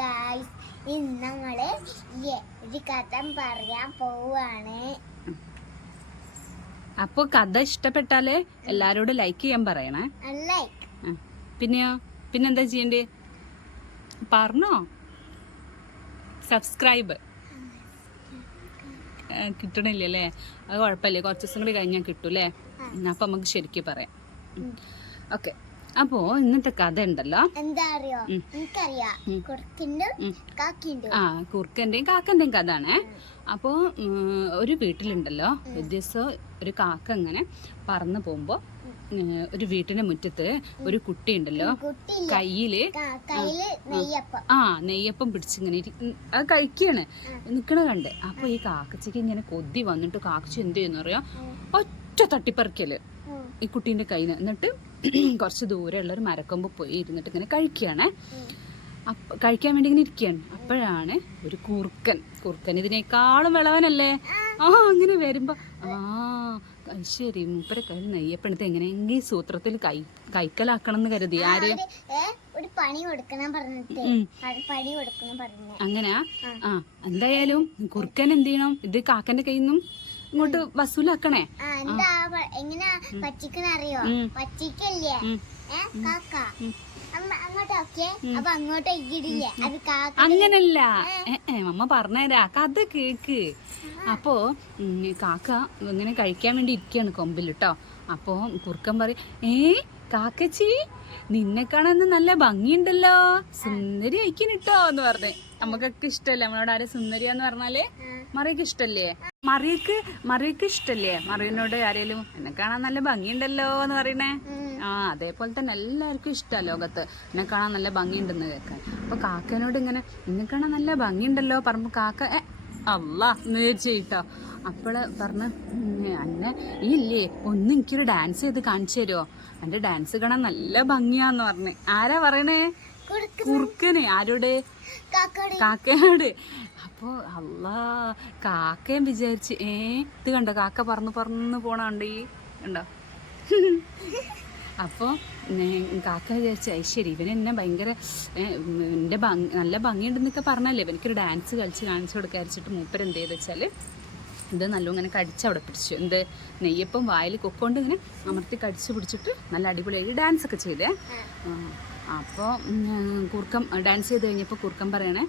Guys ഇന്ന് ഞങ്ങൾ ഒരു കഥ പറയാൻ പോവാണ്. അപ്പൊ കഥ ഇഷ്ടപ്പെട്ടാൽ എല്ലാരോടും ലൈക്ക് ചെയ്യാൻ പറയണേ. പിന്നെയോ? പിന്നെന്താ ചെയ്യണ്ടേ? പറഞ്ഞോ? സബ്സ്ക്രൈബ് കിട്ടണില്ലേ അത് കുഴപ്പമില്ല. കുറച്ച് ദിവസം കൂടി കഴിഞ്ഞാൽ കിട്ടൂലേ അപ്പൊ നമുക്ക് ശരിക്കും പറയാം. ഓക്കെ അപ്പോ ഇന്നത്തെ കഥ ഉണ്ടല്ലോ എന്താ അറിയോ. എനിക്കറിയാം. ആ കുറുക്കന്റെയും കാക്കന്റെയും കഥ ആണേ അപ്പോ ഒരു വീട്ടിലുണ്ടല്ലോ. ഒരു ദിവസം ഒരു കാക്ക ഇങ്ങനെ പറന്നു പോകുമ്പോ ഒരു വീട്ടിന്റെ മുറ്റത്ത് ഒരു കുട്ടി ഉണ്ടല്ലോ കയ്യിൽ ആ നെയ്യപ്പം. പിടിച്ചിങ്ങനെ അത് കഴിക്കാണ്. നിക്കണ കണ്ട്. അപ്പൊ ഈ കാക്കച്ചയ്ക്ക് ഇങ്ങനെ കൊതി വന്നിട്ട് കാക്കച്ച എന്ത് ചെയ്യുന്ന അറിയാം? ഒറ്റ തട്ടിപ്പറിക്കൽ. ഈ കുട്ടീന്റെ കയ്യിൽ നിന്ന് എന്നിട്ട് കുറച്ച് ദൂരെയുള്ള ഒരു മരക്കൊമ്പ് പോയി ഇരുന്നിട്ട് ഇങ്ങനെ കഴിക്കുകയാണേ. അപ്പം കഴിക്കാൻ വേണ്ടി ഇങ്ങനെ ഇരിക്കുകയാണ്. അപ്പോഴാണ് ഒരു കുറുക്കൻ. കുറുക്കൻ ഇതിനേക്കാളും വിളവനല്ലേ? ആ അങ്ങനെ വരുമ്പോൾ ആ ശരി മൂപ്പരെ കൈ നെയ്യപ്പെടുത്ത് എങ്ങനെയെങ്കിൽ സൂത്രത്തിൽ കൈ കൈക്കലാക്കണം എന്ന് കരുതി ആര്? ഒരു- പണി കൊടുക്കണം പറഞ്ഞിട്ട്. ഉം. പണി കൊടുക്കണം പറഞ്ഞു അങ്ങനെയാ ആ. എന്തായാലും കുറുക്കൻ എന്ത് ചെയ്യണം? ഇത് കാക്കന്റെ കയ്യിൽ നിന്നും ഇങ്ങോട്ട് വസൂലാക്കണേ? എന്താ കാക്ക. അങ്ങനല്ല. അമ്മ പറഞ്ഞുതരാ. കഥ കേക്ക്. അപ്പോ കാക്ക ഇങ്ങനെ കഴിക്കാൻ വേണ്ടി ഇരിക്കുകയാണ് കൊമ്പിൽ കേട്ടോ അപ്പോ കുറുക്കൻ പറയും ഏ കാക്കച്ചി നിന്നെ കാണാൻ നല്ല ഭംഗിയുണ്ടല്ലോ. സുന്ദരി അയക്കണിട്ടോ എന്ന് പറഞ്ഞേ. നമുക്കൊക്കെ ഇഷ്ടല്ലേ നമ്മളോട് ആരെ സുന്ദരിയാന്ന് പറഞ്ഞാൽ? മറിയക്ക് ഇഷ്ടല്ലേ? മറിയക്ക് മറിയക്ക് ഇഷ്ടല്ലേ? മറിയനോട് ആരേലും എന്നെ കാണാൻ നല്ല ഭംഗിയുണ്ടല്ലോ എന്ന് പറയണേ? ആ അതേപോലെ തന്നെ എല്ലാവർക്കും ഇഷ്ടമാണ് ലോകത്ത്. എന്നെ കാണാൻ നല്ല ഭംഗിയുണ്ടെന്ന് കേൾക്കാൻ. അപ്പൊ കാക്കനോട് ഇങ്ങനെ എന്നെ കാണാൻ നല്ല ഭംഗിയുണ്ടല്ലോ പറയുമ്പോ കാക്ക ഏ അല്ല നേർച്ചയിട്ടോ അപ്പോൾ പറഞ്ഞ് "ഉം, അന്നെ ഈ ഇല്ലേ ഒന്ന് എനിക്കൊരു ഡാൻസ് ചെയ്ത് കാണിച്ചു തരുമോ എന്റെ ഡാൻസ് കാണാൻ നല്ല ഭംഗിയാന്ന് പറഞ്ഞ്. ആരാ പറയണേ? കുറുക്കന് ആരോട്? കാക്കയോട്. അപ്പോ അല്ലാ കാക്കയും വിചാരിച്ച് ഏ ഇത് കണ്ടോ കാക്ക പറന്ന് പറന്ന് പോണുണ്ട് ഈ കണ്ടോ? അപ്പോൾ കാക്ക വിചാരിച്ച "ഐ ശരി ഇവൻ എന്നെ ഭയങ്കര എന്റെ ഭംഗി നല്ല ഭംഗിയുണ്ടെന്നൊക്കെ പറഞ്ഞല്ലേ? ഇവനക്കൊരു ഡാൻസ് കളിച്ച് കാണിച്ചു കൊടുക്കാരിച്ചിട്ട് മൂപ്പർ എന്ത് ചെയ്തെന്ന് വെച്ചാൽ ഇത് നല്ല ഇങ്ങനെ കടിച്ച് അവിടെ പിടിച്ചു എന്ത് നെയ്യപ്പം വായിൽ കൊക്കൊണ്ട് ഇങ്ങനെ അമർത്തി കടിച്ച് പിടിച്ചിട്ട് നല്ല അടിപൊളിയായി ഡാൻസ് ഒക്കെ ചെയ്തേ അപ്പോൾ കുറുക്കം ഡാൻസ് ചെയ്ത് കഴിഞ്ഞപ്പോൾ കുറുക്കം പറയണേ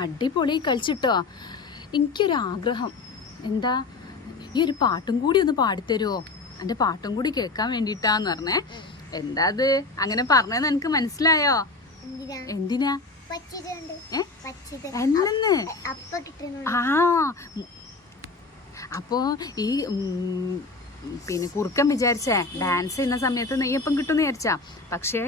അടിപൊളി കളിച്ചിട്ടോ. എനിക്കൊരാഗ്രഹം. എന്താ ഈ ഒരു പാട്ടും കൂടി ഒന്ന് പാടിത്തരുമോ എന്റെ പാട്ടും കൂടി കേൾക്കാൻ വേണ്ടിയിട്ടാന്ന് പറഞ്ഞേ. എന്താ അത്? അങ്ങനെ പറഞ്ഞതെന്ന് എനിക്ക് മനസ്സിലായോ? എന്തിനാ? അല്ലെന്ന്. ആ. അപ്പോ ഈ പിന്നെ കുറുക്കൻ വിചാരിച്ചേ ഡാൻസ് ചെയ്യുന്ന സമയത്ത് നെയ്യപ്പം കിട്ടുമെന്ന് വിചാരിച്ചാ. പക്ഷേ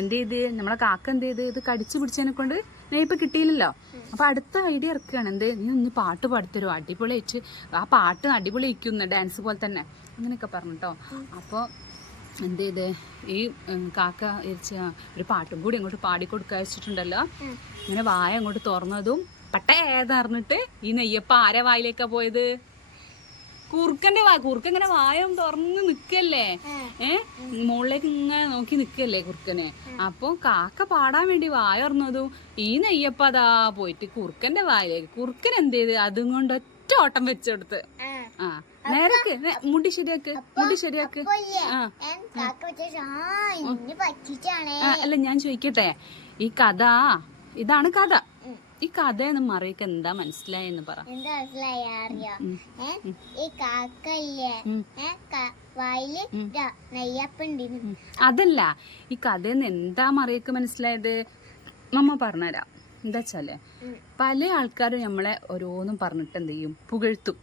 എന്ത് ചെയ്ത് നമ്മളെ കാക്ക എന്ത് ചെയ്ത് ഇത് കടിച്ചു പിടിച്ചതിനെ കൊണ്ട് നെയ്യപ്പം കിട്ടിയില്ലല്ലോ. അപ്പൊ അടുത്ത ഐഡിയ ഇറക്കുകയാണ് എന്ത് നീ ഒന്ന് പാട്ട് പാടിത്തരുമോ അടിപൊളിയായിട്ട് ആ പാട്ട് അടിപൊളി ഇരിക്കുന്നു ഡാൻസ് പോലെ തന്നെ. അങ്ങനെയൊക്കെ പറഞ്ഞിട്ടോ അപ്പോൾ എന്ത് ചെയ്ത് ഈ കാക്ക ഇരിച്ച ഒരു പാട്ടും കൂടി അങ്ങോട്ട് പാടിക്കൊടുക്കുക വെച്ചിട്ടുണ്ടല്ലോ. അങ്ങനെ ഇങ്ങനെ വായ അങ്ങോട്ട് തുറന്നതും പട്ടേന്ന് പറഞ്ഞിട്ട് ഈ നെയ്യപ്പം ആരെ വായിലേക്കാ പോയത്? കുറുക്കന്റെ വാ കുറുക്ക ഇങ്ങനെ വായം തുറന്ന് നിക്കല്ലേ? ഏ? മുകളിലേക്ക് ഇങ്ങനെ നോക്കി നിക്കല്ലേ കുറുക്കനെ? അപ്പൊ കാക്ക പാടാൻ വേണ്ടി വായ തുറന്നതും ഈ നെയ്യപ്പ അതാ പോയിട്ട് കുറുക്കന്റെ വായിലേക്ക് കുറുക്കൻ എന്ത് ചെയ്ത്? അതും കൊണ്ട് ഒറ്റ ഓട്ടം വെച്ചെടുത്ത്. ആ. നേരക്ക് മുടി ശരിയാക്ക് മുടി ശരിയാക്ക്. അല്ല ഞാൻ ചോദിക്കട്ടെ ഈ കഥ ഇതാണ് കഥ. ഈ കഥയെന്ന് മറിയൊക്കെ. എന്താ മനസ്സിലായെന്ന് പറ. എന്താ മനസ്സിലായ? അറിയോ? ഉം. ഏ? ഈ കഥ വായിൽ. അതല്ല ഈ കഥയെന്ന് എന്താ മറിയൊക്കെ മനസ്സിലായത്? നമ്മ പറഞ്ഞുതരാം എന്താ വെച്ചാൽ പല ആൾക്കാരും നമ്മളെ ഓരോന്നും പറഞ്ഞിട്ട് എന്ത് ചെയ്യും പുകഴ്ത്തും?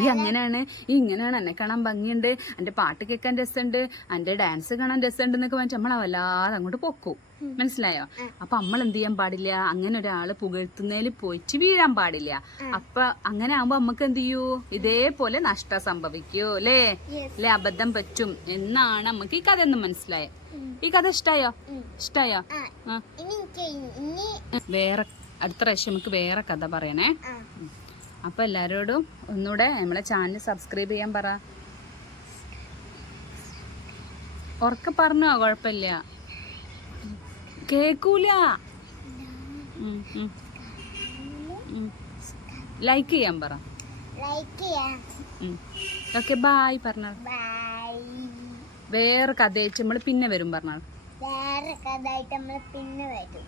ഈ അങ്ങനെയാണ് ഈ ഇങ്ങനെയാണ്. എന്നെ കാണാൻ ഭംഗിയുണ്ട്. എന്റെ പാട്ട് കേൾക്കാൻ രസമുണ്ട്. എന്റെ ഡാൻസ് കാണാൻ രസമുണ്ട് എന്നൊക്കെ പറഞ്ഞിട്ട് നമ്മൾ വല്ലാതെ അങ്ങോട്ട് പൊക്കും. മനസ്സിലായോ? അപ്പൊ നമ്മൾ എന്ത് ചെയ്യാൻ പാടില്ല? അങ്ങനെ ഒരാൾ പുകഴ്ത്തുന്നതിൽ പോയിട്ട് വീഴാൻ പാടില്ല. അപ്പൊ അങ്ങനെ ആവുമ്പോ നമുക്ക് എന്ത് ചെയ്യൂ? ഇതേപോലെ നഷ്ടം സംഭവിക്കൂ അല്ലേ. അല്ലെ? അബദ്ധം പറ്റും എന്നാണ് നമുക്ക് ഈ കഥ ഒന്ന് മനസ്സിലായത് ഈ കഥ ഇഷ്ടായോ? ഇഷ്ടായോ? വേറെ അടുത്ത പ്രാവശ്യം നമുക്ക് വേറെ കഥ പറയണേ. ആ എല്ലാവരോടും ഒന്നുകൂടെ നമ്മളെ ചാനൽ സബ്സ്ക്രൈബ് ചെയ്യാൻ പറ. ഉറക്കെ പറഞ്ഞോ കുഴപ്പമില്ല. കേക്കൂല. ലൈക്ക് ചെയ്യാൻ പറ. ഓക്കെ ബായ് പറഞ്ഞാൽ ബൈ വേറെ കഥ നമ്മൾ പിന്നെ വരും പറഞ്ഞാൽ വേറെ കഥായിട്ട് നമ്മൾ പിന്നെ വരും.